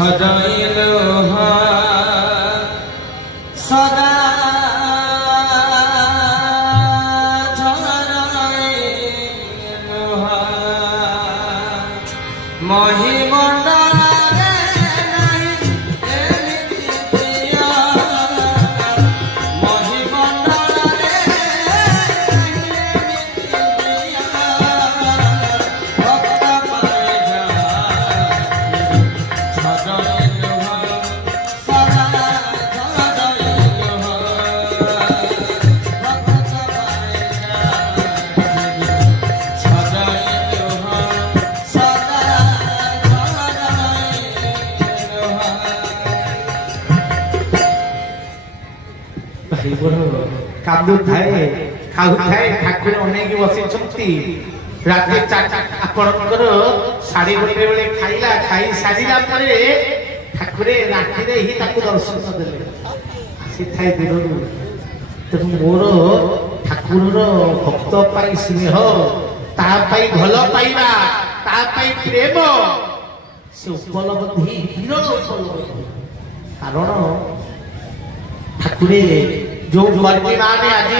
সজাইলো সদা କାନ୍ଦୁଥାଏ ଖାଉଥାଏ ଠାକୁର ଅନେଇକି ବସିଛନ୍ତି। ରାତି ଆପଣଙ୍କର 11:30 ବେଳେ ଖାଇଲା, ଖାଇ ସାରିଲା ପରେ ଠାକୁରେ ରାତିରେ ହିଁ ତାକୁ ଦର୍ଶନ ଦେଲେ। ଆସିଥାଏ ଦୂରରୁ। ତେଣୁ ମୋର ଠାକୁରର ଭକ୍ତ ପାଇଁ ସ୍ନେହ, ତା ପାଇଁ ଭଲ ପାଇବା, ତା ପାଇଁ ପ୍ରେମ ସେ ଉପଲବ୍ଧି ବିରଳ ଉପଲବ୍ଧି। କାରଣ ଠାକୁରେ जो कर्मी माने आज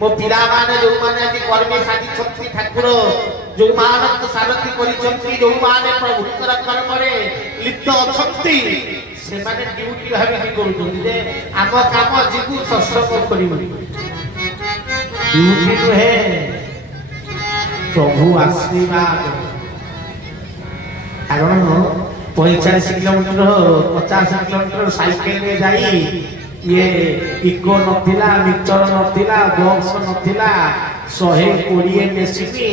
मो पिला माने जो माने आज कर्मी साजिछंती ठाकुर जो मानक सारथी करिछंती जो माने प्रभुकर कर्म रे लिप्त अछंती से माने ड्यूटी भाबे की करूछंती जे आम काम जीवु सत्संग करिबो ड्यूटी नुहे प्रभु आशीर्वाद। कारण 45 किलोमीटर 50 किलोमीटर साइकिल में जाई ये इको नथिला, मिक्सर नथिला, बॉक्स नथिला, 120 मेसिनी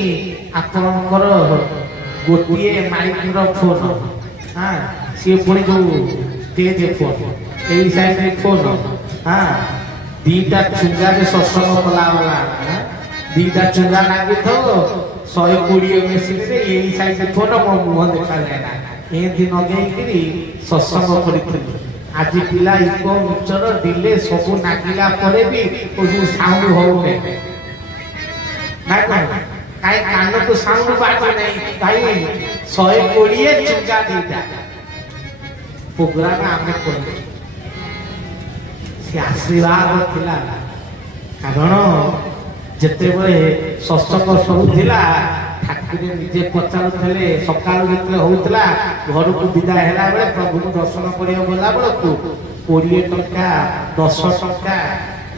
आपनकर गोटिए माइक्रोफोन। हां सी पुणी जो स्टेज फोन ए साइड फोन। हां दीटा चुंगा रे सत्संग कला वाला दीटा चुंगा लागी थो 120 मेसिनी रे ए साइड फोन मो मुह देखा जायना ए दिन गई सत्संग करिथि। आज पिला इको मिक्सर डिले सब नागिला परे भी साउंड होने ना काई कान को साउंड बाजो नहीं भाई 120 चुंगा दीटा प्रोग्राम आमे कर से आशीर्वाद थिला। कारण जते बळे सत्संग सब थिला ठाकुर निजे पचारुले सकाल जो होता घर को विदा है बेले प्रभु दर्शन करा बेलू 20 टंका 10 टंका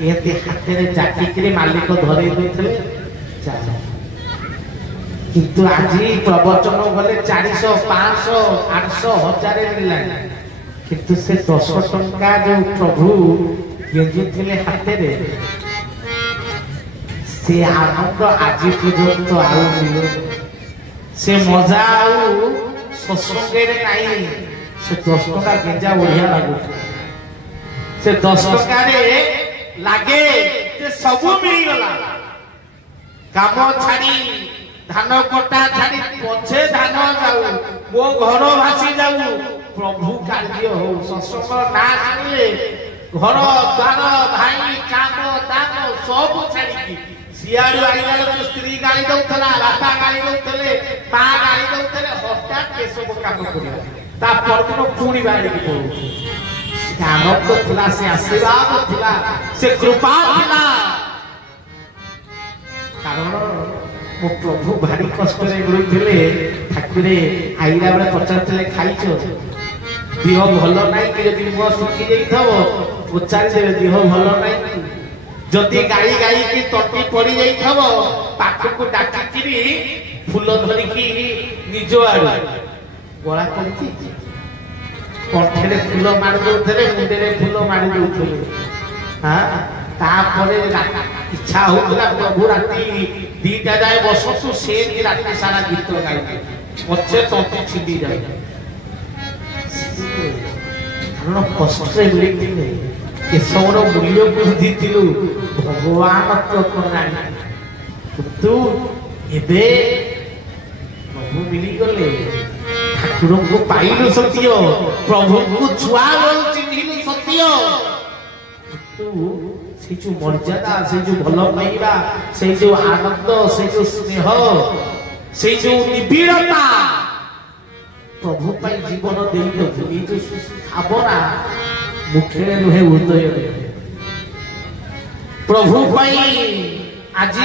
ये हाथ में जाटिक मालिक धरे देते। किंतु आज प्रवचन गले 400 500 800 1000 मिलला किंतु से 10 टंका जो प्रभु गेंजुले हाथ में से आनंद आज पर्यंत आउ मिल से मजा आउ सत्संगे नहीं। से 10 टका गेंजा बढ़िया लगू से 10 टका लगे सब मिलगला काम छाड़ी धान कटा छाड़ी पछे धान जाऊ मो घर भासी जाऊ प्रभु कार्य हो सत्संग ना जानिले घर द्वार भाई काम दाम सब छाड़ी सियाड़ू आईला स्त्री गाड़ी दउथला बापा गाड़ी दउथले मां गाड़ी दउथले हठात के सब काम करिया ता परदिन पुणी बाड़ी को आनंद थिला से आशीर्वाद थिला से कृपा थिला। कारण मो प्रभु भारी कष्ट रे गइथिले ठाकुरे आईला बेले पचारथिले खाइछो देह भलो नाही कि यदि मुह सुखी जाइथबो पचारि देबे देह भलो नाही जदि गाई गाई की तटी पड़ी जाइथबो पाख को डाकिकिरी फूल धरिकी निज आड़ गला करती कंठे फूल मारी दउथले मुंडे फूल मारी दउथले। हां तापरे इच्छा होतला प्रभु राती 2टा जाए बसतु से राती सारा गीत गाई पछे तटी छिड़ी जाए कारण कष्ट मिले केशवर मूल्य बुद्धि थिलु भगवान तो करना तू एबे प्रभु मिली गले ठाकुर को पाइलु सत्य प्रभु को छुआ गल चिन्हिलु सत्य तू से जो मर्यादा से जो भल पाइबा से जो आनंद से जो स्नेह से जो निबिड़ता प्रभु पाई जीवन देई दो ये जो भावना मुखे नुहे हृदय प्रभु पाई आज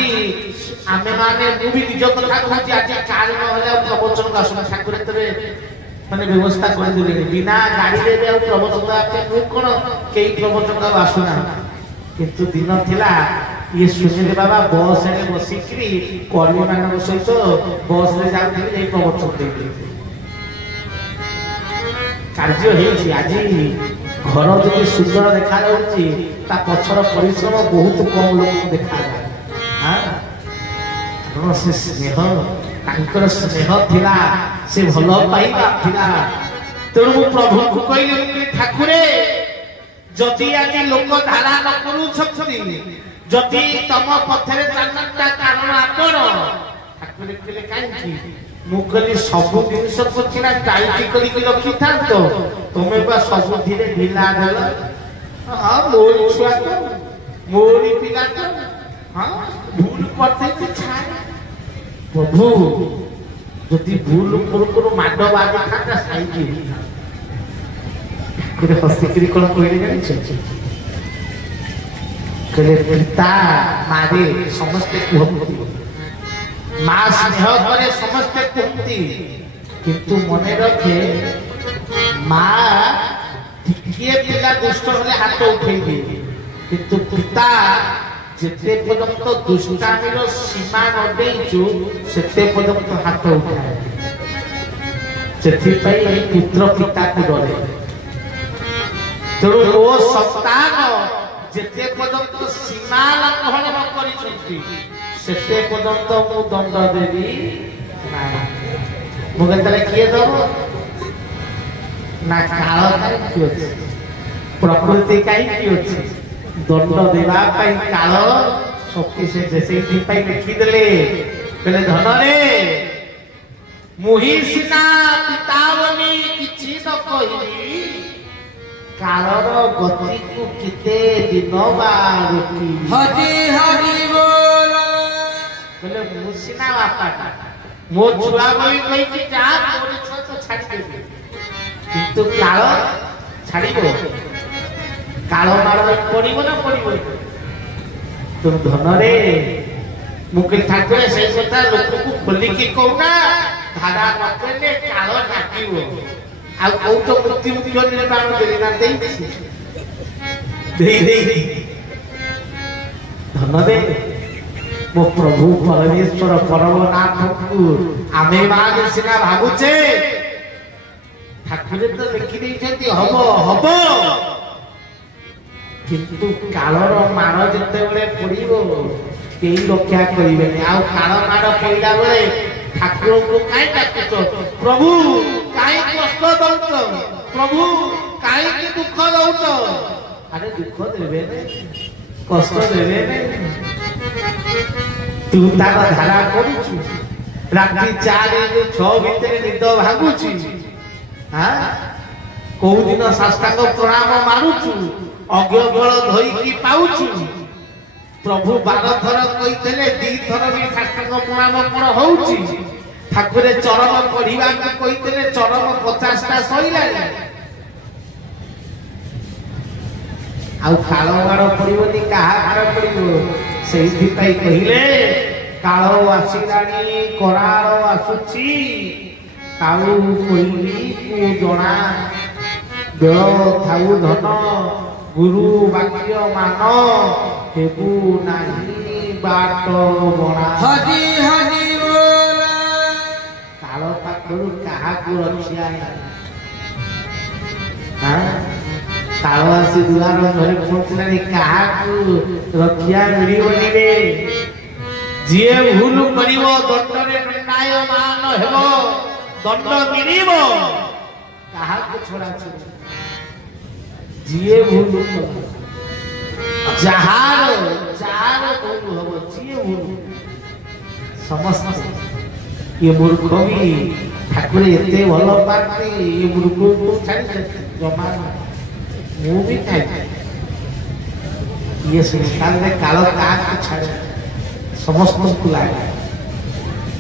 आमे माने मु भी निज कथा कहूची आज कार न होला प्रवचन दर्शन ठाकुर तरे माने व्यवस्था कर दिले बिना गाड़ी रे आ प्रवचन आपे मु कोन केई प्रवचन आसुना किंतु दिन थिला ये सुनील बाबा बस रे बसिकरी कर्मी मान सहित बस रे जाउथिले ए प्रवचन देई कार्य हेउची आज घर जो सुंदर देखा जाउची ता पछर परिश्रम बहुत कम लोग देखा जाए हां से स्नेह तांकर स्नेह थिला से भलो पाइबा थिला तेणु प्रभु को कहले ठाकुरे जदि आज लोक धारा न करू छथि जदि तम पथरे चालता कारण आपण ठाकुरे कहले काई मुकली सब जिनिस को छिना टाइट करी रखी था तो तुम्हें बा सब धीरे ढिला देल हां मोर छुआ तो मोरी पिला तो हां भूल करते तो छाड़ प्रभु जदि भूल करू माड बाज खाता साइज करे हस्तिक्री कोन कहले जानि करे पिता मारे समस्त कहती मां स्नेह करे समस्त कहती किंतु मने रखे मां टिके पिला दुष्ट होले हाथ उठेई दिए किंतु पिता जेते पर्यंत दुष्टामीर सीमा न देइछु सेते पर्यंत हाथ उठाए सेथि पुत्र पिता को डरे तेणु ओ सप्ताह जेते पर्यंत सीमा लंघन न करिछंती सेते पर्यंत मु दंड देबी मुगतले किए दबो ना काल काई अछि प्रकृति काई की अछि दंड देवा पाई काल शक्ति से जैसे ही पाई लिखी देले कहले धन रे मुही सिना पितावनी किछि न कहिली कालर गति को किते दिन बारुकी हरि हरि बोल कहले मुसिना बापा मो छुआ बोली कहि कि जा मोर छुआ तो छाड़ी देबे किंतु काल छाड़ीबो काल मार पड़िबो ना पड़िबो तुम धन रे मुके ठाकुर से कथा लोक को खोली की कहूना धारा न करले काल नाटिबो आ ओ तो मुक्ति मुक्ति निर्माण देली ना देई धन रे मो प्रभु परमेश्वर परमनाथ को आमे मान सिना भागुचे ठाकुर तो लिखि देइछंती हबो हबो किंतु कालर मार जते बेले पड़िबो केई रक्षा करिबेनी आ काल मार पइला बेले ठाकुर को काई डाकुचो प्रभु काई कष्ट दउचो प्रभु काई की दुख दउचो अरे दुख देबे ने कष्ट देबे ने तू तार धारा करूछु राती 4 ରୁ 6 भितर निद भागुची हां को दिन शास्त्रांग प्रणाम मारुछु अज्ञगल धोई की पाउछु प्रभु 12 थर कहितले 2 थर भी शास्त्रांग प्रणाम कोन होउची ठाकुरे चरण पढ़िबा के कहितले चरण 50 टा सइलानी आ कालो गाड़ पड़िबनी कहा गाड़ पड़िबो सेहि पई कहिले कालो आसिलानी करालो आसुची काऊ कोइली को जणा बेळ थाउ धन गुरु वाक्य मान हेबु नाही बाट बणा हरि हरि बोल काल पाखरु कहा को रखिया हां काल आसी दुआर घरे पहुंचलानी कहा को रखिया मिलिबनी रे जिए भूल करिवो दंडरे दंडायमान हेबो दंड मिलिबो कहा को छोड़ा छोड़ जिए भूल जहार भूल हबो जिए भूल समस्त ये मूर्ख भी ठाकुर एते भल पाती ये मूर्ख को छाड़ी जमा मु भी खाई ये संसार में काल का छाड़े समस्त को लागे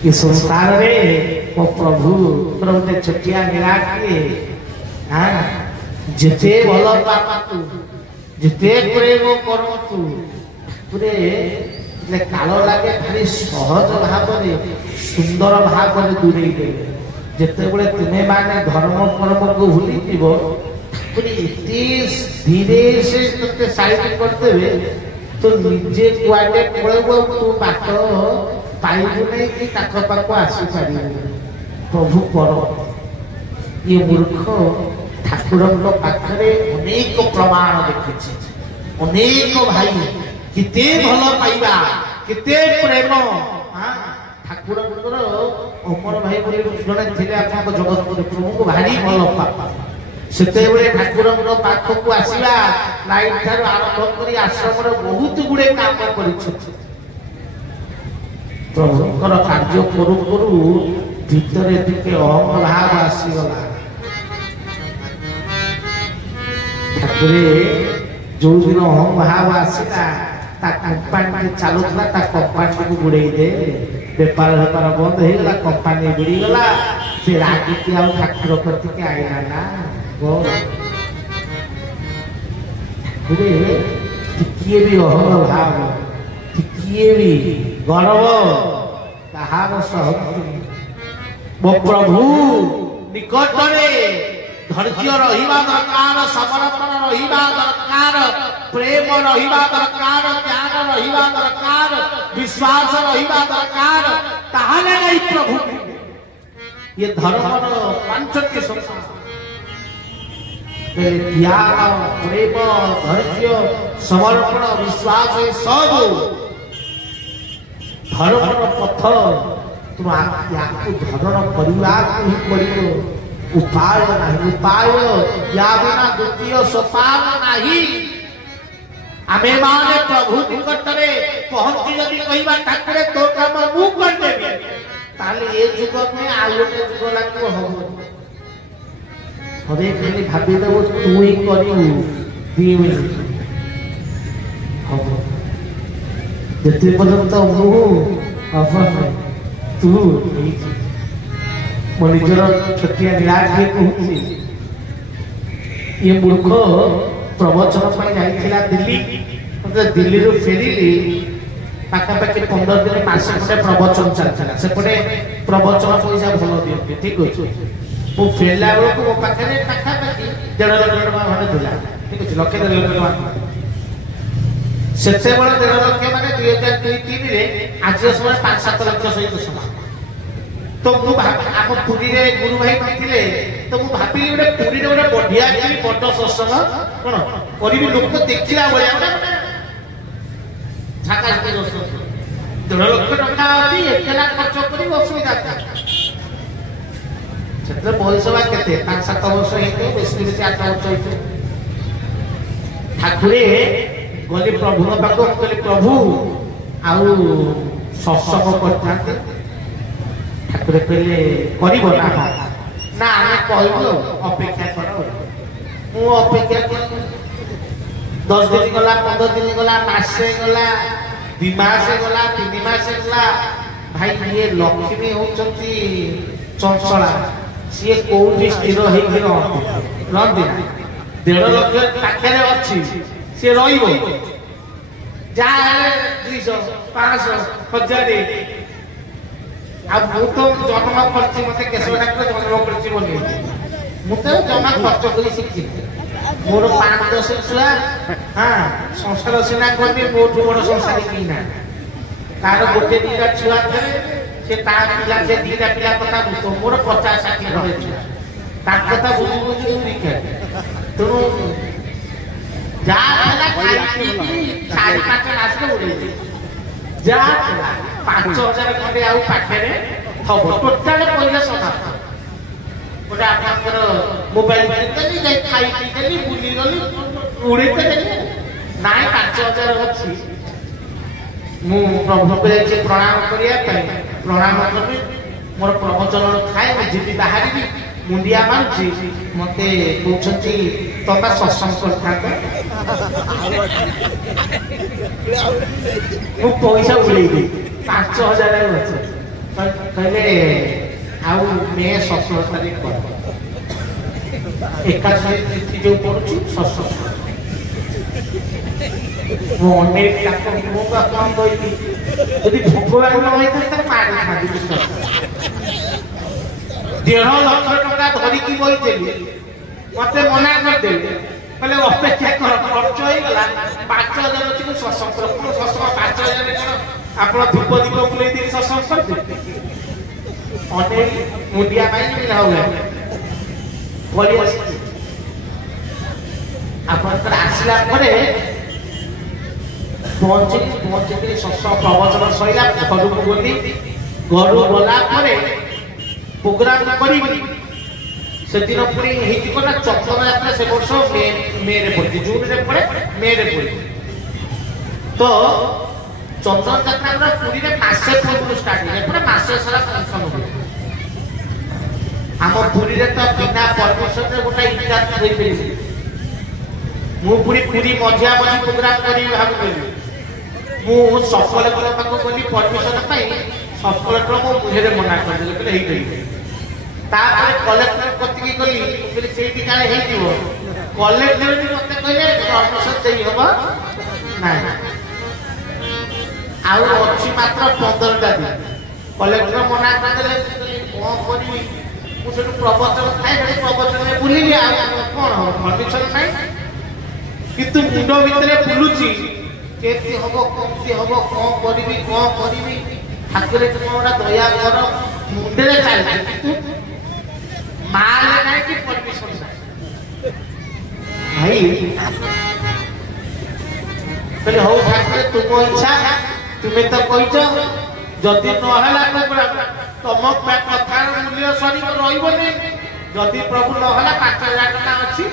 ये संसार में ओ प्रभु तोर गोटे छोटिया लीला किए हाँ जिते भल पापा तू जिते प्रेम करतु पुरे काल लगे भारी सहज भाव सुंदर भाव दूरे देवे जिते तुम्हें माने धर्म कर्म को भूली जीव धीरे से ते साइड करदेवे तो निजे कुआडे पड़ेब तू बाट पाइबू नहीं कि पाख आसीपार प्रभु पर ये मूर्ख ठाकुर पाखरे अनेक प्रमाण देखी अनेक भाई किते भल पाइबा किते प्रेम ठाकुर अमर भाई बोली जड़े थे आप जगत प्रभु को भारी भल पापा से ठाकुर पाखक आसला लाइट ठार आरंभ कर आश्रम बहुत गुड़े काम कर प्रभुकर कार्य करू करू भितर टिके अहम भाव आसीगला ठाकुरे जो दिन अहम भाव आसला कंपानी चलुला कंपानी को बुड़े दे बेपार बेपार बंद होगा कंपानी बुड़ीगला से रागिकी आ ठाकुर कति आईला ना टिकिए भी अहम भाव टिकिए भी गर्व कहार सहमति मो प्रभु निकटरे धैर्य रहिबा दरकार समर्पण रहिबा दरकार प्रेम रहिबा दरकार ज्ञान रहिबा दरकार विश्वास रहिबा दरकार ताहाले नहीं प्रभु ये धर्मर पांचटी संसार ज्ञान प्रेम धैर्य समर्पण विश्वास सब धर्मर पथ तुम धारण करने ही पड़ो उपाय नहीं उपाय या बिना द्वितीय सोपान नहीं आमे माने प्रभु निकटरे पहुंची जदि कहबा ठाकुरे तो काम मु कर देबे ताले ए जुग में आ गोटे जुग लागो हो हरे खाली भाबी देबो तू ही करिउ दी मिनिट हो जते पर्यंत मु अपन तू मो निजर छोटिया निराश कहूँ ये मूर्ख प्रवचन जाइला दिल्ली दिल्ली रू फेरिली पाखापाखि 15 दिन मासे खंडे प्रवचन चलता सेपटे प्रवचन पैसा भल दिखते ठीक अच्छे मु फेरला बेलू मो पाखे पाखापाखि 1.5 लाख टका खंडे दिला ठीक अच्छे लक्षे 1.5 लाख टका से 1.5 लाख माने 2002-2003 आज समय 5-7 लाख सहित समान तो मु आम पुरी रे गुरु भाई कहते तो मु भाविली गोटे पुरी रे गोटे बढ़िया बड़ सत्संग कौन करी लोक देखला भाया गोटे झाका 1.5 लाख टका अच्छी 1 लाख खर्च कर असुविधा से बयसभा के 5-7 वर्ष हो बेसी बेसी 8 वर्ष हो ठाकुरे गली प्रभु पाक कहली प्रभु आउ सत्संग करते ठाकुर कहले करिब ना आमे कहबो अपेक्षा करो मु अपेक्षा कर 10 दिन गला 15 दिन गला मासे गला 2 मास गला 3 मास गला भाई ये लक्ष्मी होचंती चंचला सी कोठी स्थिर हे कि रहती 1.5 लाख पाखे अच्छी सी रहिबो जा 200 500 1000 अब मु तो जन्म करछि मते केशव डाक्टर जन्म करछि बोली मु तो जमा खर्च करी शिखि मोर 5-10 छुआ हां संसार सिना करबे मोठू बड़ संसारी की ना तार गोटे दीटा छुआ थे से ता पिला से दीटा पिला कथा बुझो मोर 50-60 घरे छुआ ता कथा बुझु बुझु लिखे तनु जा हला खाई 4-5 लाख उड़े जा 5,000 खंडे आउ पाखे थब टोटाल पैसा समाप्त गोटे आपंकर मोबाइल किनी खाई पीदेली बुली गली उड़े ना 5,000 अच्छी मु प्रभु को प्रणाम करने प्रणाम करी मोर प्रवचन खाए जी बाहरी मुंडिया मारुची मते कहते तमा सत्संग करता पैसा उड़े 5,000 कहले ଆଉ ମେ 17 ତାରିଖ ପରେ ଏକାଦଶୀ ତିଥି ଯୋଉ ପଡୁଛି ସପ୍ତମୀ ମୁଁ ଅନେକ ତାଙ୍କ ମୁଁ ଆପଣ କହିଲି ଯଦି ଭଗବାନ ନ ହେଇଥାନ୍ତେ ମାରି ଖାଆନ୍ତି 1.5 ଲକ୍ଷ ଟଙ୍କା ଧରିକି ବଇଥିଲି ମତେ ମନା କରିଦେଲେ କହିଲେ ଅପେକ୍ଷା କର ଖର୍ଚ୍ଚ ହେଇଗଲା 5,000 ଅଛି ମୁଁ ଶସଙ୍ଗ 5,000 କଣ ଆପଣ ଧୂପ ଦୀପ ବୁଲେଇ ଦେଇକି ଶସଙ୍ଗ କରିଦେବେ ଅନେକ ମୁଣ୍ଡିଆ ପାଇଁ ପଳେଇ ଆସିଛି ଆପଣଙ୍କର ଆସିଲା ପରେ ପହଞ୍ଚିକି ଶସ୍ୟ ପ୍ରବଚନ ସରିଲା ଘରକୁ ଗଲି ଘରୁ ଗଲା ପରେ ପ୍ରୋଗ୍ରାମ କରିବି ସେଦିନ ପୁଣି ହେଇଯିବ ନା ଚନ୍ଦନ ଯାତ୍ରା ସେ ବର୍ଷ ମେରେ ପଡିଛି ଜୁନରେ ପଡେ ମେରେ ପଡିଛି ତ ଚନ୍ଦନ ଯାତ୍ରା ପୁରା ପୁରୀରେ ମାସେ ପୂର୍ବରୁ ଷ୍ଟାର୍ଟ ହେଇଯାଏ ପୁରା ମାସେ ସାରା ଫଙ୍କସନ ହୁଏ ଆମ ପୁରୀରେ ତ ବିନା ପରମିଶନରେ ଗୋଟେ ଇଟା ହେଇପାରିବି ମୁଁ ପୁଣି ପୁରୀ ମଝିଆ ମଝି ପ୍ରୋଗ୍ରାମ କରିବି ଭାବୁଥିଲି ମୁଁ ସବ୍ କଲେକ୍ଟର ପାଖକୁ ଗଲି ପରମିଶନ ପାଇଁ ସବ୍ କଲେକ୍ଟର ମୋ ମୁହଁରେ ମନା କରିଦେଲେ କହିଲେ ହେଇପାରିବ ତାପରେ କଲେକ୍ଟର କତିକି ଗଲି ମୁଁ କହିଲି ସେଇଠି କାଳେ ହେଇଯିବ କଲେକ୍ଟର ବି ମତେ କହିଲେ ପରମିଶନ ଦେଇ ହବ ନାଇଁ ଆଉ ଅଛି ମାତ୍ର 15ଟା ଦିନ କଲେକ୍ଟର ମନା କରିଦେଲେ କଣ କରିବି ମୁଁ ସେଠୁ ପ୍ରବଚନ ଥାଏ ପ୍ରବଚନରେ ବୁଲିଲି ଆଉ କଣ ପରମିଶନ ନାହିଁ କିନ୍ତୁ ମୁଣ୍ଡ ଭିତରେ ବୁଲୁଛି କେମିତି ହବ କଣ କରିବି ଠାକୁର କଣ ଦୟା କର ମୁଣ୍ଡରେ ଚାଲିଛି କିନ୍ତୁ ମାଲ ନାହିଁ କି ପରମିଶନ ନାହିଁ ଭାଇ କହିଲେ ହଉ ଠାକୁର ତୁମ ଇଚ୍ଛା ତୁମେ ତ କହିଛ ଯଦି ନହେଲା ତମ କଥାର ମୂଲ୍ୟ ସରିବ ରହିବନି ଯଦି ପ୍ରଭୁ ନହେଲା 5,000 ଟଙ୍କା ଅଛି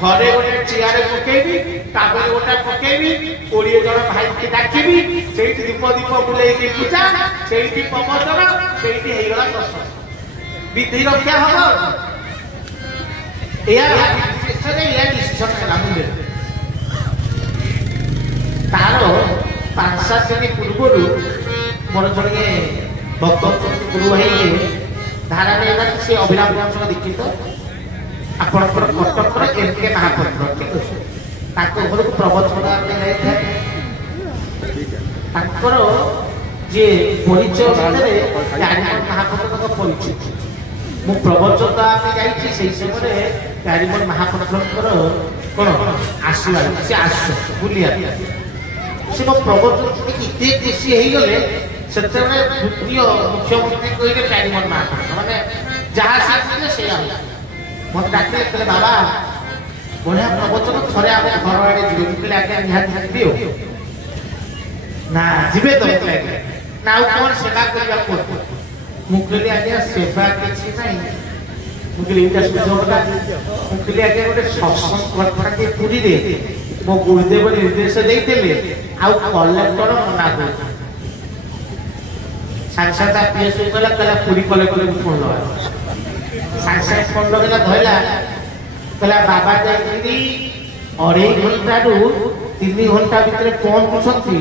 ଘରେ ଗୋଟେ ଚିଆର ପକେଇବି ତାପରେ ଗୋଟେ ପକେଇବି 20 ଜଣ ଭାଇକି ଡାକିବି ସେଇଠି ଦୀପ ବୁଲେଇକି ପୂଜା ସେଇଠି ପ୍ରବଚନ ସେଇଠି ହେଇଗଲା ପ୍ରଶ୍ନ ବିଧି ରକ୍ଷା ହବ ଏୟା ଡିସିସନ ହେଲା ମୁଣ୍ଡରେ ତାର 5-7 ଦିନ ପୂର୍ବରୁ ମୋର ଜଣେ ଭକ୍ତ ଗୁରୁ ଭାଇ ଧାରାରେ ସେ ଅଭିରାମ ସହ ଦୀକ୍ଷିତ ଆପଣଙ୍କର କଟକର ଏମ୍.କେ. ମହାପାତ୍ର ଠିକ ଅଛି ତାଙ୍କ ଘରକୁ ପ୍ରବଚନ ଯାଇଥାଏ ତାଙ୍କର ଯିଏ ପରିଚୟ ଭିତରେ ପ୍ୟାରିମୋହନ ମହାପାତ୍ରଙ୍କ ପରିଚୟ ମୁଁ ପ୍ରବଚନ ଆମେ ଯାଇଛି ସେଇ ସମୟରେ ପ୍ୟାରିମୋହନ ମହାପାତ୍ରଙ୍କର କଣ ଆସିବା ସେ ଆସ ବୁଲିବା ସେ ମୋ ପ୍ରବଚନ ଶୁଣିକି ଏତେ ଖୁସି ହେଇଗଲେ ସେତେବେଳେ ଦ୍ୱିତୀୟ ମୁଖ୍ୟମନ୍ତ୍ରୀ କହିଲେ ପ୍ୟାରିମୋହନ ମହାପାତ୍ର ମାନେ ଯାହା ଶିଖିଲେ ସେଇଆ ହେଲା ମତେ ଡାକିଲେ କହିଲେ ବାବା ବଢିଆ ପ୍ରବଚନ ଥରେ ଆମ ଘର ଆଡେ ଯିବେ ମୁଁ କହିଲେ ଆଜ୍ଞା ନିହାତି ଯିବି ଆଉ ନା ଯିବେ ତ ନା ଆଉ କଣ ସେବା କରିବାକୁ ମୁଁ କହିଲି ଆଜ୍ଞା ସେବା କିଛି ନାହିଁ ମୁଁ କହିଲି ଏଇଟା ସୁଯୋଗଟା ମୁଁ କହିଲି ଆଜ୍ଞା ଗୋଟେ ସତ୍ସଙ୍ଗ କରିଥାନ୍ତି ପୁରୀରେ ମୋ ଗୁରୁଦେବ ନିର୍ଦ୍ଦେଶ ଦେଇଥିଲେ ଆଉ କଲେକ୍ଟର ମନା କରୁଛି ସାଙ୍ଗେ ସାଙ୍ଗେ ପିଏସ୍ କହିଲା ପୁରୀ କଲେକ୍ଟରକୁ ଫୋନ ଲଗା ସାଙ୍ଗେ ଫୋନ ଲଗେଇଲା ଧଇଲା କହିଲା ବାବା ଯାଇକିରି 2.5 ଘଣ୍ଟାରୁ 3 ଘଣ୍ଟା ଭିତରେ ପହଞ୍ଚୁଛନ୍ତି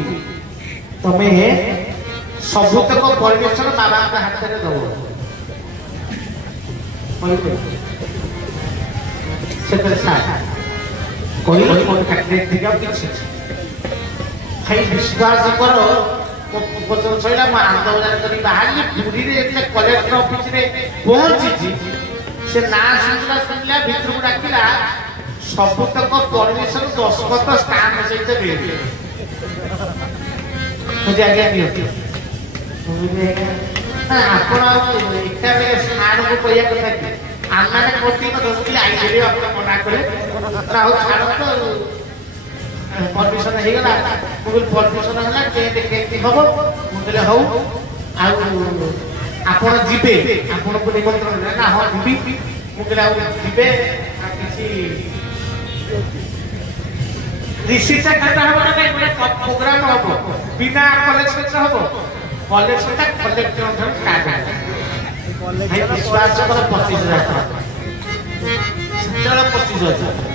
ତମେ ସବୁତକ ପରିବେଷଣ ବାବାଙ୍କ ହାତରେ ଦବ ସେତେବେଳେ ସାର୍ କହିଲେ କିଛି ଭାଇ ବିଶ୍ୱାସ କର ବଚନ ସରିଲା ମୁଁ ଆନନ୍ଦ ବଜାର କରି ବାହାରିଲି ପୁରୀରେ ଯେତେବେଳେ କଲେକ୍ଟର ଅଫିସରେ ପହଞ୍ଚିଛି ସେ ନାଁ ଶୁଣିଲା ଭିତରକୁ ଡାକିଲା ସବୁତକ ପରମିଶନ ଦସ୍ତଖତ ସ୍ଥାନ ସହିତ ଦେଇଥିଲେ ଆଜ୍ଞା ନିଅନ୍ତୁ ଆପଣ ଏକାବେଳେ ସାର୍ଙ୍କୁ କହିବା କଥା କି ଆମେ କରିଥିଲି ଆଇଥିଲେ ଆପଣ ମନା କଲେ ଆଉ ଛାଡ଼ନ୍ତୁ ପରମିଶନ ହେଇଗଲା ମୁଁ କହିଲି ପରମିଶନ ହେଲା କେମିତି ହବ ମୁଁ କହିଲି ହଉ ଆଉ ଆପଣ ଯିବେ ଆପଣଙ୍କୁ ନିମନ୍ତ୍ରଣ ନା ହଁ ଯିବି ମୁଁ କହିଲି ଆଉ ଯିବେ କିଛି ରିସିପ୍ଟଟା କାଟା ହବ ନା ନାଇଁ ଗୋଟେ ପ୍ରୋଗ୍ରାମ ହବ ବିନା କଲେକ୍ସନ ହବ କଲେକ୍ସନଟା କଲେକ୍ଟର ଠାରୁ ଷ୍ଟାର୍ଟ ହେଲା ବିଶ୍ୱାସ କର 25,000 ଟଙ୍କା ସେତେବେଳେ 25,000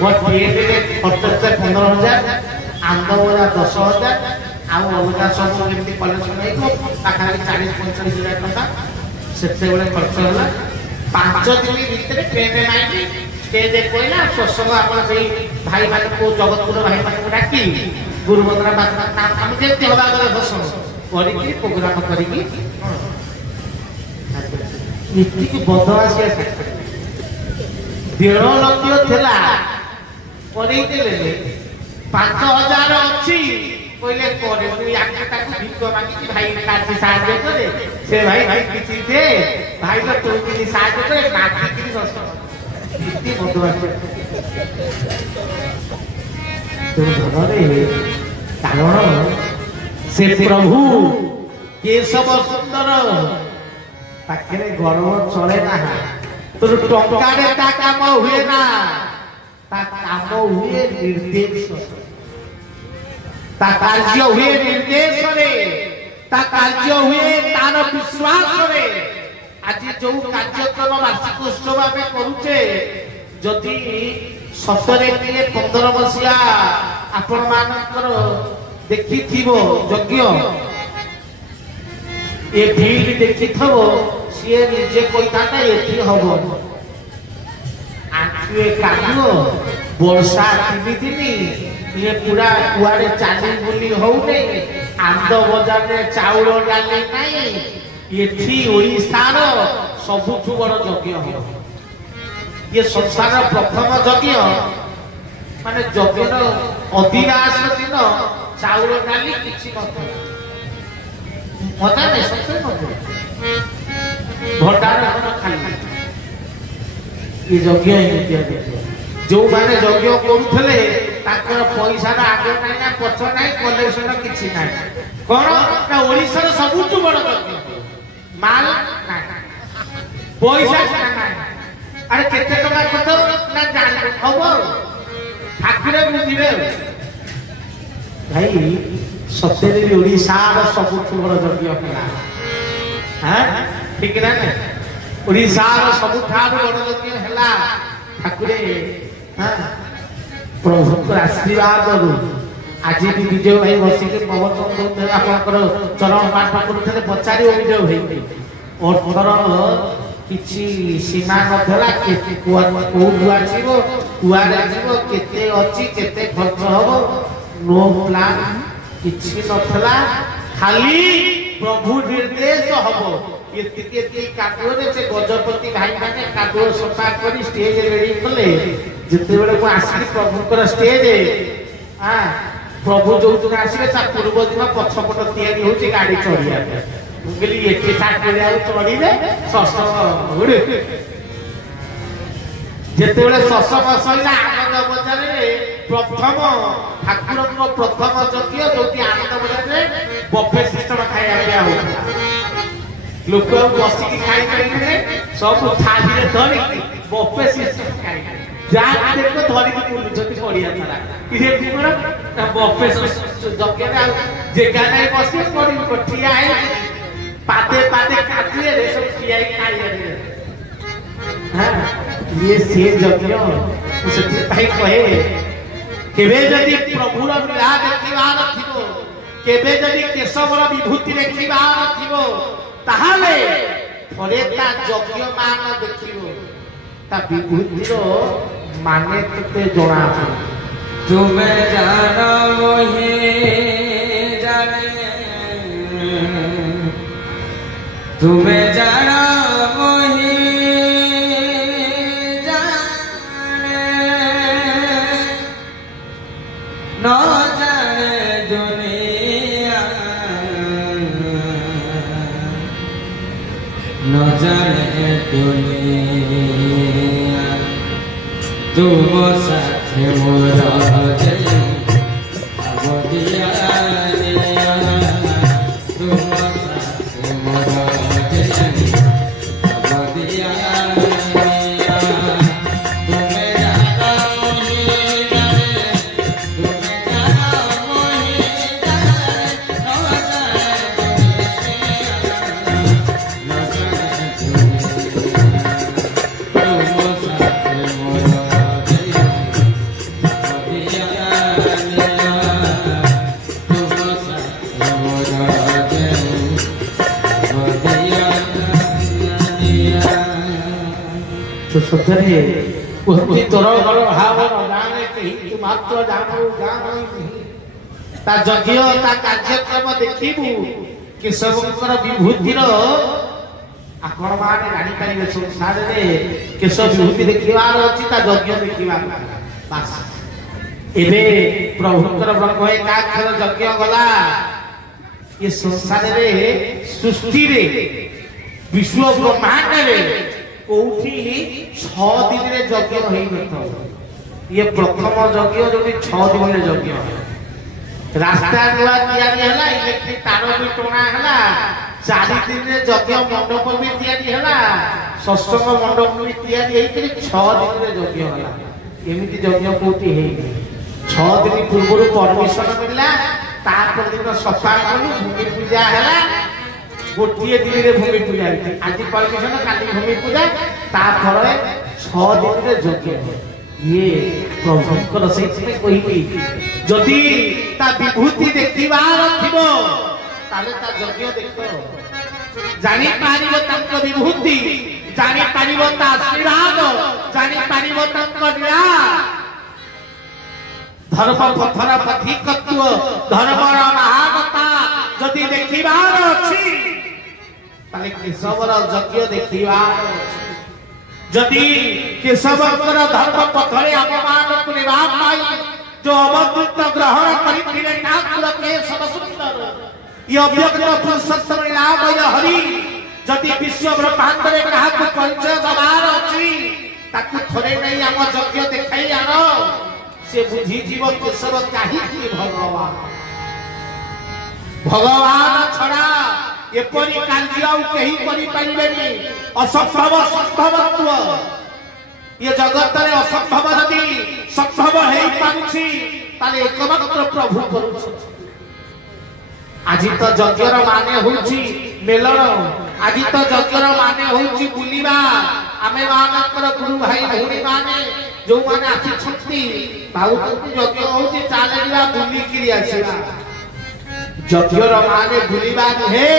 ମୋ ଟିଏରେ ଖର୍ଚ୍ଚ 15,000 ଆନ୍ଦବରା 10,000 ଆଉ ଅଲଗା ସବୁ ଯେମିତି କଲେକ୍ସନ ହେଇଥିବ ପାଖାପାଖି 40-45,000 ଟଙ୍କା ସେତେବେଳେ ଖର୍ଚ୍ଚ ହେଲା 5 ଦିନ ଭିତରେ ଟ୍ରେନରେ ମାଇକି ଷ୍ଟେଜ୍ କହିଲା ସତ୍ସଙ୍ଗ ଆପଣ ସେଇ ଭାଇମାନଙ୍କୁ ଜଗତପୁର ଭାଇମାନଙ୍କୁ ଡାକି ଗୁରୁବନ୍ଦନା ଆମେ ଯେମିତି ହବା ଗଲେ ସତ୍ସଙ୍ଗ କରିକି ପ୍ରୋଗ୍ରାମ କରିକି ଏତିକି ବଦମାସିଆ 1.5 ଲକ୍ଷ ଥିଲା କରେଇଦେଲେ 5,000 ଅଛି କହିଲେ ପରେ ତାକୁ ଭିକ ମାଗିକି ଭାଇ କାଛି ସାହାଯ୍ୟ କରେ ସେ ଭାଇ କିଛି ଦେ ଭାଇ ତୁ କିଛି ସାହାଯ୍ୟ କରେ ମାଗିକି ସତ୍ସଙ୍ଗ ଏତେ ବଦମାସିଆ କାରଣ ସେ ପ୍ରଭୁ କେଶବ ସୁନ୍ଦର ପାଖରେ ଗର୍ବ ଚଳେ ନା ତୋର ଟଙ୍କାରେ ତା କାମ ହୁଏ ନା ତା କାମ ହୁଏ ନିର୍ଦ୍ଦେଶ ତା କାର୍ଯ୍ୟ ହୁଏ ନିର୍ଦ୍ଦେଶରେ ତା କାର୍ଯ୍ୟ ହୁଏ ତାର ବିଶ୍ୱାସରେ ଆଜି ଯୋଉ କାର୍ଯ୍ୟକ୍ରମ ବାର୍ଷିକ ଉତ୍ସବ ଆମେ କରୁଛେ ଯଦି ସତରେ 15 ମସିହା ଆପଣ ମାନଙ୍କର ଦେଖିଥିବ ଯଜ୍ଞ ଏ ଫିଲ୍ଡ ଦେଖିଥିବ ସିଏ ନିଜେ କହିଥାନ୍ତା ଏଠି ହବ ଆଣ୍ଠୁଏ କାଦୁଅ ବର୍ଷା 3 ଦିନ ଇଏ ପୁରା କୁଆଡେ ଚାଲି ବୁଲି ହଉନି ଆନ୍ଦ ବଜାରରେ ଚାଉଳ ଡାଲି ନାହିଁ ଏଠି ଓଡ଼ିଶାର ସବୁଠୁ ବଡ଼ ଯଜ୍ଞ ହବ ये संसार प्रथम यज्ञ माने यज्ञर अधिवास दिन चाउल डाली किसी मजा नहीं सत्य भंडार खाली ये यज्ञ जो माने यज्ञ करुले पैसा आगे ना ना पछ ना कलेक्शन किसी ना कौन ना ओडिशार सबुठु बड़ यज्ञ माल ना पैसा ना अरे केते टका खर्च ना जान हबो ठाकुर बुझिबे भाई सत्यरे ओडिसा रो सबुठु बड़ यज्ञ होला हां ठीक ना ओडिसा रो सबुठा बड़ यज्ञ होला ठाकुरे हां प्रभु को आशीर्वाद रो आज भी विजय भाई बसी के प्रवचन दे आपनकर चरण पाठ करथले पचारि विजय भाई और थर किछि सीमा नथला केते को बुआ जीवो कुआरे जीवो केते अछि केते खर्च हबो नो प्लान किछि नथला खाली प्रभु निर्देश हबो एतिके काटोरे से गजपति भाई माने काटो सफा करी स्टेज रेडी कले जते बेले को आसी प्रभुकर स्टेज हां प्रभु जो दिन आसीबे ता पूर्व दिन पछपट तयारी होची गाड़ी चढ़िया मुगली एके ठाकुर आउ चढ़ीबे सत्संग उड़े जते बेले सत्संग सइला आनंद बजार रे प्रथम ठाकुर को प्रथम यज्ञ जोटी आनंद बजार रे बफे सिस्टम खाया पिया होता लोक बसी की खाई करे सब थाली रे धरी बफे सिस्टम खाई जा देखो धरी की पुल जति पड़िया था इरे गुमरा बफे यज्ञ रे जेगा नहीं बसी पड़ी कोठिया है पाते पाते काटिए रे सब खियाई खाइए रे हां ये से यज्ञ उसति भाई कहे केबे जदी प्रभुर लीला देखिबार थिबो केबे जदी केशवर विभूति देखिबार थिबो ताहाले थरे ता यज्ञ मान देखिबो ता विभूतिर माने तते जणा तुमे जानो मोहि जाने तुमे जानो मोहि जाने न जाने दुनिया न जाने दुनिया तुम साथे मोर जय अवदिया तुम साथे मोर जय अवदिया तुम्हें जाना मोहि जाने तुम्हें जाना मोहि जाने न जाने दुनिया न जाने दुनिया तुम साथे मोर जय अवदिया ସତରେ କୁହନ୍ତି ତୋର ବଳ ଭାବ ନ ଜାଣେ କେହି ତୁ ମାତ୍ର ଜାଣୁ ଜାଣୁ ତା ଯଜ୍ଞ ତା କାର୍ଯ୍ୟକ୍ରମ ଦେଖିବୁ କେଶବଙ୍କର ବିଭୂତିର ଆପଣ ମାନେ ଜାଣିପାରିବେ ସଂସାରରେ କେଶବ ବିଭୂତି ଦେଖିବାର ଅଛି ତା ଯଜ୍ଞ ଦେଖିବାର ବାସ ଏବେ ପ୍ରଭୁଙ୍କର ବ୍ରହ୍ମ ଏକାକ୍ଷର ଯଜ୍ଞ ଗଲା ଏ ସଂସାରରେ ସୃଷ୍ଟିରେ ବିଶ୍ୱ ବ୍ରହ୍ମାଣ୍ଡରେ କୋଉଠି 6 ଦିନରେ ଯଜ୍ଞ ହେଇନଥିବ ଇଏ ପ୍ରଥମ ଯଜ୍ଞ ଯୋଉଠି 6 ଦିନରେ ଯଜ୍ଞ ରାସ୍ତା ନୂଆ ତିଆରି ହେଲା ଇଲେକ୍ଟ୍ରିକ ତାର ବି ଟଣା ହେଲା 4 ଦିନରେ ଯଜ୍ଞ ମଣ୍ଡପ ବି ତିଆରି ହେଲା ସତ୍ସଙ୍ଗ ମଣ୍ଡପ ବି ତିଆରି ହେଇକରି 6 ଦିନରେ ଯଜ୍ଞ ହେଲା ଏମିତି ଯଜ୍ଞ କୋଉଠି ହେଇନି 6 ଦିନ ପୂର୍ବରୁ ପରମିଶନ ମିଳିଲା ତାପର ଦିନ ସଫା କଲୁ ଭୂମି ପୂଜା ହେଲା ଗୋଟିଏ ଦିନରେ ଭୂମି ପୂଜା ହେଇଛି ଆଜି ପରମିଶନ କାଲି ଭୂମି ପୂଜା ତାପରେ 6 ଦିନରେ ଯଜ୍ଞ ଇଏ ପ୍ରଭୁଙ୍କର ସେଇଥିପାଇଁ କହିବି ଯଦି ତା ବିଭୂତି ଦେଖିବାର ଥିବ ତାହେଲେ ତା ଯଜ୍ଞ ଦେଖ ଜାଣିପାରିବ ତାଙ୍କ ବିଭୂତି ଜାଣିପାରିବ ତା ଆଶୀର୍ବାଦ ଜାଣିପାରିବ ତାଙ୍କ ଲୀଳା ଧର୍ମ ପଥର ପଥିକତ୍ୱ ଧର୍ମର ମହାନତା ଯଦି ଦେଖିବାର ଅଛି ତାହେଲେ କେଶବର ଯଜ୍ଞ ଦେଖିବାର ଅଛି ଯଦି କେଶବଙ୍କର ଧର୍ମ ପଥରେ ଆମମାନଙ୍କୁ ନେବା ପାଇଁ जो अवधूत ग्रहण करथिले ठाकुर केशव सुंदर ये अव्यक्त पुरुषोत्तम लीलामय हरि जदि विश्व ब्रह्मांड रे काहाकु परिचय दबार अछि ताकु थरे नहीं हम यज्ञ देखाई आनो से बुझी जीव केशव काहि कि भगवान छड़ा एपरि कार्य आउ केही करि परिबेनी असंभव संभवत्व ये जगत रे असंभव यदि संभव है पारुछि ताले एकमात्र प्रभु करूछि आज तो यज्ञर माने होछि मेलन आज तो यज्ञर माने होछि बुलिबा आमे मानकर गुरु भाई भौणी माने जो माने आछि छुट्टी भाउती यज्ञ होछि चाले दिबा बुली किरि आछिबा यज्ञर माने बुलिबा हे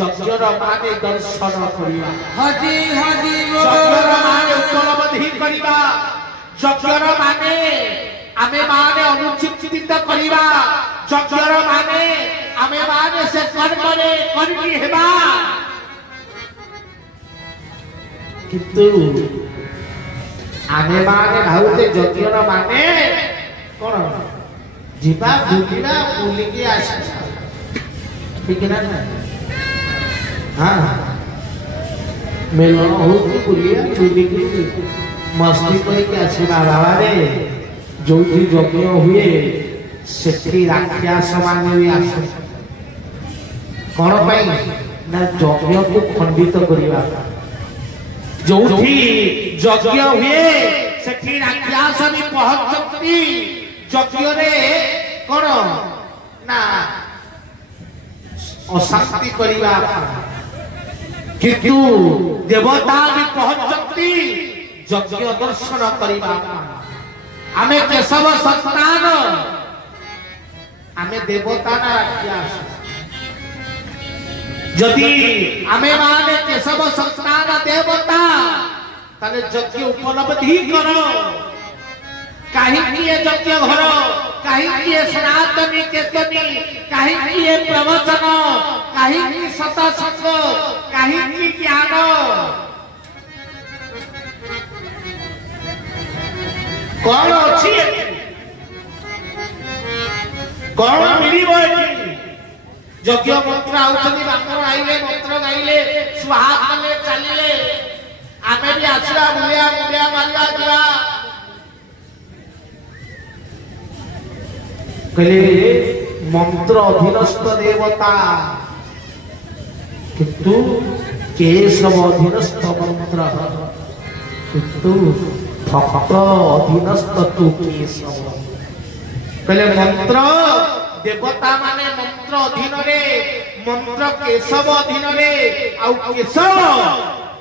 यज्ञर माने दर्शन करिबा हरि हरि यज्ञर माने उपलब्धि करिबा यज्ञर माने आमे माने अनुचित करिबा यज्ञर माने आमे माने से कर्मरे कर्मी हेबा किंतु आमे माने भाउते यज्ञर माने कोन जिबा बुलिबा बुलिकी आसी ठीक ना हाँ मेलन हो बुलिया बुलिकी मस्ती करके आसवा बाबा रे जो यज्ञ हुए से राक्षस माने भी आस कौन पाई ना यज्ञ को खंडित करवा जो यज्ञ हुए से राक्षस भी पहुंचती यज्ञ रे कौन ना अशांति करवा किंतु देवता भी पहुंचती यज्ञ दर्शन करवा आमे केशव संतान आमे देवता ना राक्षस यदि आमे माने केशव संतान देवता ताले यज्ञ उपलब्धि करो काहे किए यज्ञ घर काहे किए सनातनी केतनी काहे किए प्रवचन काहे की सतसंग काहे की ज्ञान कौन अच्छी कौन मिलिबो एठी यज्ञ मंत्र आउछनी बाकर आइले मंत्र गाइले स्वाहा कले चलिले आमे भी आसला बुलिया बुलिया मारला दिवा कहले मंत्र अधीनस्थ देवता किंतु केशव अधीनस्थ मंत्र किंतु भक्त अधीनस्थ तु केशव कहले मंत्र देवता माने मंत्र अधीन रे मंत्र केशव अधीन रे आउ केशव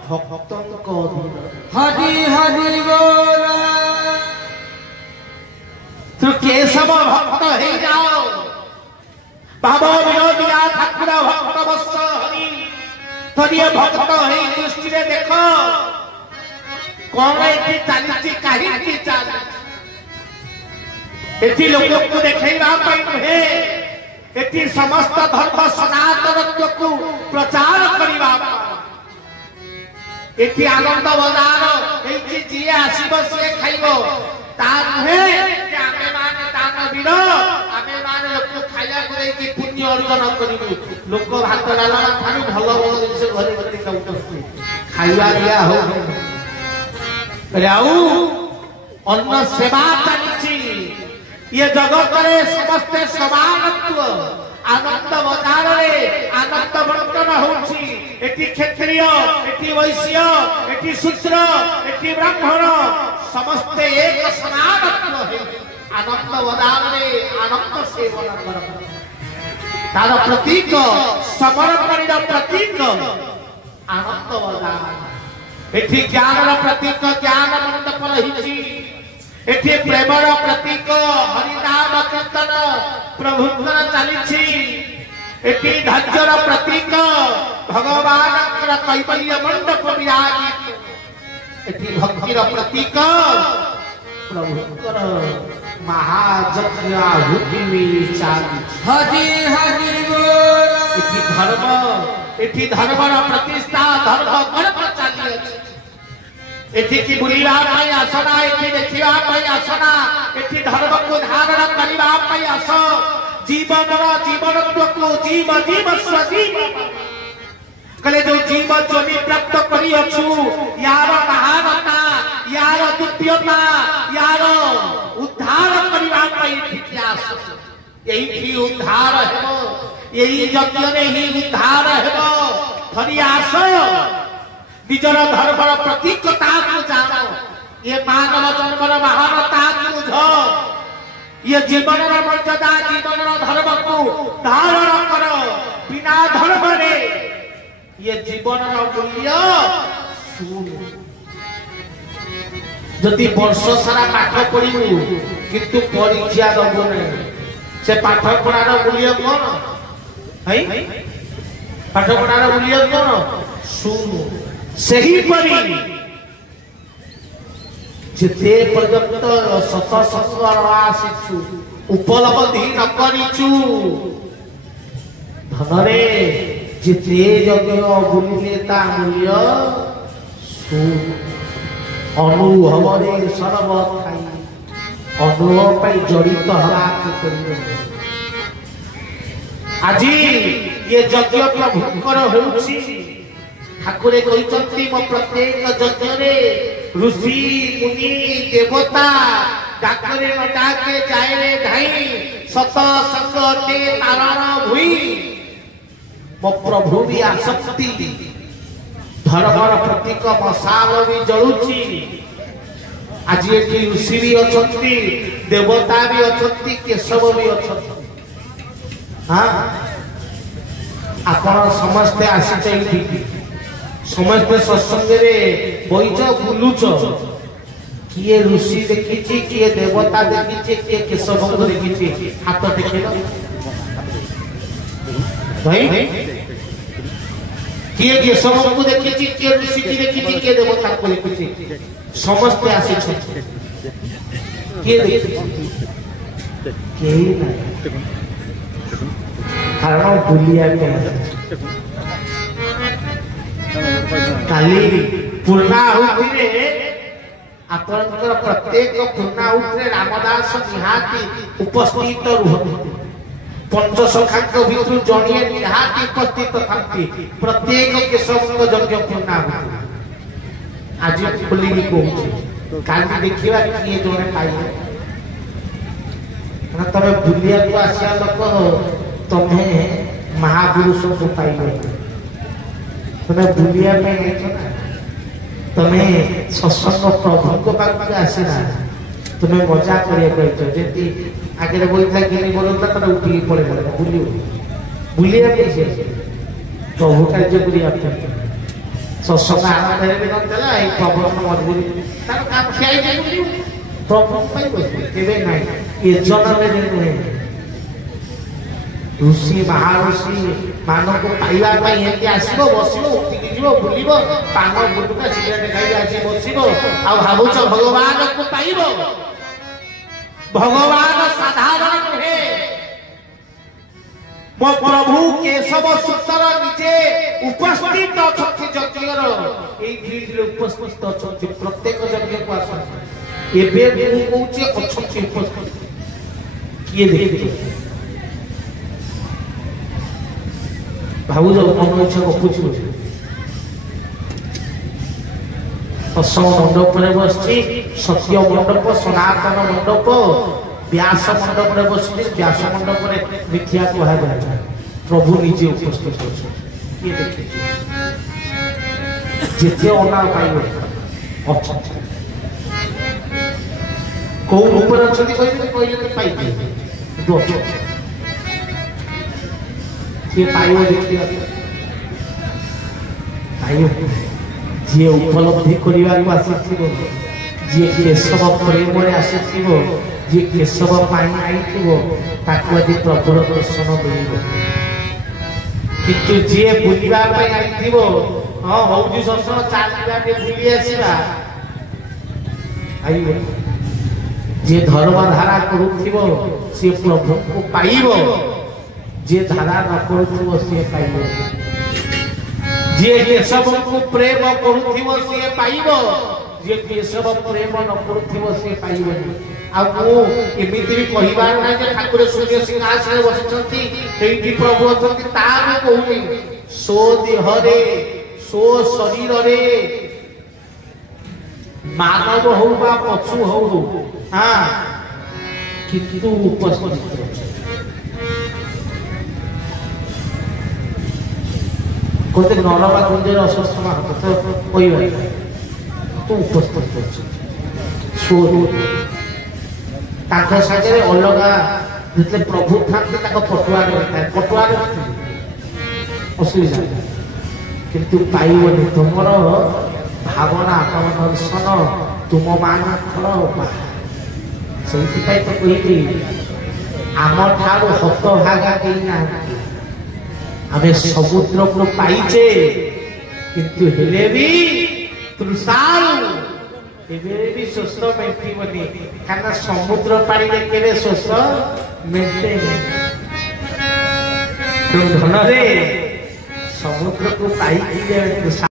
भक्तंक अधीन हरि हरि बोला तू केशव भक्त हे जाओ बाबा विनोदिया ठाकुर भक्त वत्स हरि तोरिए भक्त हे दृष्टि रे देखो कौन एठी चली कहीं चल एठी लोक को देखैबा पई हे एठी समस्त धर्म सनातनत्व को प्रचार करिबा एठी आनंद बजार एठी जी आसीबो से खाइबो ता नुहे कि आमे माने दानवीर आमे माने लोक खाइया करे कि पुण्य अर्जन करिबो लोक भात डालमा थारु भलो भलो जिंस घरे घरे खाउतथि खाइया दिया हो राउ अन्न सेवा चलिछि ये जगत रे समस्ते समानत्व आनंद बजार रे आनंद बंटन होछि एठी क्षत्रिय एठी वैश्य एठी शूद्र एठी ब्राह्मण समस्ते एक समानत्व है आनंद बजार रे आनंद सेवन कर तार प्रतीक समर्पणर प्रतीक आनंद बजार एठी ज्ञानर प्रतीक ज्ञान मंडप रहिछि एठी प्रेमर प्रतीक हरिनाम कीर्तन प्रभुଙ୍କର ଚାଲିଛି एठी धैर्यर प्रतीक भगवान कैवल्य मंडप विराजित एठी भक्तिर प्रतीक प्रभुଙ୍କର महायज्ञ आहुति चालि हरि हरि बोल एठी धर्मर प्रतिष्ठा धर्म कर्म चालि अछि एठी की बुलिबा पई आसना एठी देखिबा पई आसना एठी धर्म को धारण करिबा पई आस जीवनर जीवनत्व को जीव जीव स्वजीव कले जो जीव जोनि प्राप्त करी अछु यार महानता यार दिव्यता यार उद्धार करिबा पई एठी आस एठी उद्धार हेबो एही यज्ञ रे ही उद्धार हेबो थरी आस निजर धर्मर प्रतीकता को जानो ये मानव जन्मर महानता को बुझो ये जीवनर मर्यादा जीवनर धर्म को धारण करो बिना धर्म रे ये जीवनर मूल्य शून्य जदि वर्ष सारा पाठ पढ़ू किंतु परीक्षा दबो नहीं से पाठ पढ़ार मूल्य कौन है पाठ पढ़ार मूल्य कौन शून्य सही परी जिते पर्यंत सतसंग आसीचु उपलब्धि न करिचु धनरे जिते यज्ञ बुलिले ता मूल्य शून्य अनुभव रे सर्व थाई अनुभव पाई जड़ित हवा करियो आज ये यज्ञ प्रभुकर होउछि ठाकुरे कहते मो प्रत्येक यज्ञ ऋषि मुनि देवता डाकरे न डाके जाए रे धाई सत संग ते तारण भुई मो प्रभु भी आसक्ति धर्मर प्रतीक मशाल भी जलुची आज ये ऋषि भी अछंती देवता भी अछंती केशव भी अछंती हाँ आपण समस्ते आसी चाहिए समस्त सत्संग रे बैठ बुलुच किए ऋषि देखी किए देवता देखी किए केशव देखी हाथ देखे भाई किए केशव को देखी किए ऋषि की देखी किए देवता को देखी समस्ते आसी किए देखी कारण बुलिया काली पूर्णाहुति रे आपनकर प्रत्येक पूर्णाहुति रे रामदास निहाती उपस्थित रुहति पंचसखाक भितर जणिए निहाती उपस्थित थांती प्रत्येक केशवक यज्ञ पूर्णाहुति आज खोली कहूछि काली देखिबा किए जणे पाइले ना तमे बुलिया को आसिया लोक तमे महापुरुष को पाइले तुम्हें बुलिया में तुम्हें सत्संग प्रभु को पाक आसीना तुम्हें मजा करिया जति आगे बोलता गिनी बोलता तो उठी पड़े बुली बुलिया में से प्रभु कार्य करिया सत्संग आनंद रे भी नतला ए प्रभु मजबूरी तार काम खाई जे बुली प्रभु पाई केबे नाही ये जन्म रे नुहे ऋषि महाऋषि मानव को पाइबा पाई एति आसीबो बसिबो उठी देखिबो बुलिबो पान गुटुका सिगरेट खाई आसी बसिबो आ भाबुछ भगवान को पाइबो भगवान साधारण नुहे मो प्रभु केशव सूत्र निजे उपस्थित अछंती यज्ञर एई फील्ड उपस्थित अछंती प्रत्येक यज्ञ को आसंती एबे मु कहूची अछंती उपस्थित किए देखि भाऊज मन इच्छा गपुची असम मंडप बसची सत्य मंडप सनातन मंडप व्यास मंडप बसची व्यास मंडप मिथ्या कह प्रभु निजे उपस्थित अच्छे जिते अना पाइब कौ रूप अच्छा कहले तो पाइबे किए पाइब देखिए जी उपलब्धि करने को आसी जी केशव प्रेम आसी जी केशव पाई आई आज प्रभुर दर्शन मिल किंतु जी बुलवा आई हाँ हूँ सत्संग चलवा बुली आसवा जी धर्म धारा करू सी प्रभु को पाइब जी धारा न करू सी पाइब जी केशव को प्रेम करू सी पाइब जी केशव प्रेम न करू सी पाइब आमती भी कहबार ना ठाकुर सूर्य सिंहासन बसी प्रभु अच्छा कहूनी सो देहरे सो शरीर रे मानव हो पशु हो हाँ किंतु उपस्थित कहते नरवा गुंजर अस्वस्थ तो तू उपस्थित सागे अलग जो प्रभु था पटुआर पटुआर असुविधा किंतु पाइबनी तुम भावना तुम दर्शन तुम मान से तो कही आम ठार हतभागा आम समुद्र को पाइचे किंतु हेले भी तृषाल भी शोष मेटबनी क्या समुद्र पानी केवे शोष मेटे धन रे समुद्र को पाई